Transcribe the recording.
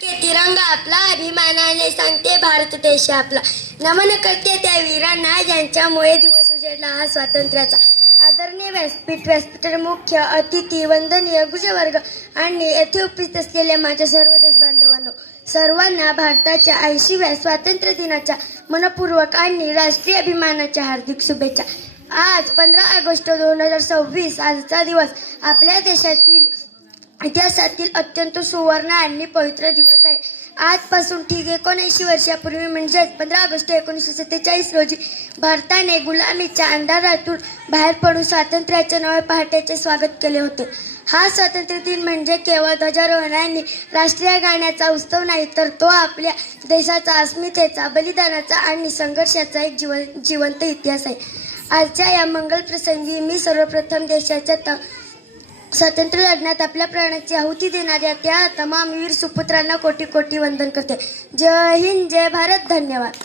तिरंगा आपला अभिमानाने सांगते भारत देश आपला. नमन करते त्या वीरांना ज्यांच्यामुळे दिवस उजेडला हा स्वातंत्र्याचा. आदरणीय व्यासपीठ मुख्य अतिथी, वंदनीय गुजवर्ग आणि येथे उपस्थित असलेल्या माझ्या सर्व देश बांधवांनो, सर्वांना भारताच्या 80व्या स्वातंत्र्य दिनाच्या मनपूर्वक आणि राष्ट्रीय अभिमानाच्या हार्दिक शुभेच्छा. आज 15 ऑगस्ट 2026 आजचा दिवस आपल्या देशातील इतिहासातील अत्यंत सुवर्ण आणि पवित्र दिवस आहे. आजपासून ठीक 79 वर्षापूर्वी म्हणजेच 15 ऑगस्ट 1947 रोजी भारताने गुलामीच्या अंधारातून बाहेर पडून स्वातंत्र्याच्या नव्या पहाटेचे स्वागत केले होते. हा स्वातंत्र्य दिन म्हणजे केवळ ध्वजारोहण आणि राष्ट्रीय गाण्याचा उत्सव नाही, तर तो आपल्या देशाचा अस्मितेचा, बलिदानाचा आणि संघर्षाचा एक जिवंत इतिहास आहे. आजच्या या मंगल प्रसंगी मी सर्वप्रथम देशाच्या स्वातंत्र्य लढण्यात आपल्या प्राणाची आहुती देणाऱ्या त्या तमाम वीर सुपुत्रांना कोटी कोटी वंदन करते. जय हिंद, जय भारत, धन्यवाद.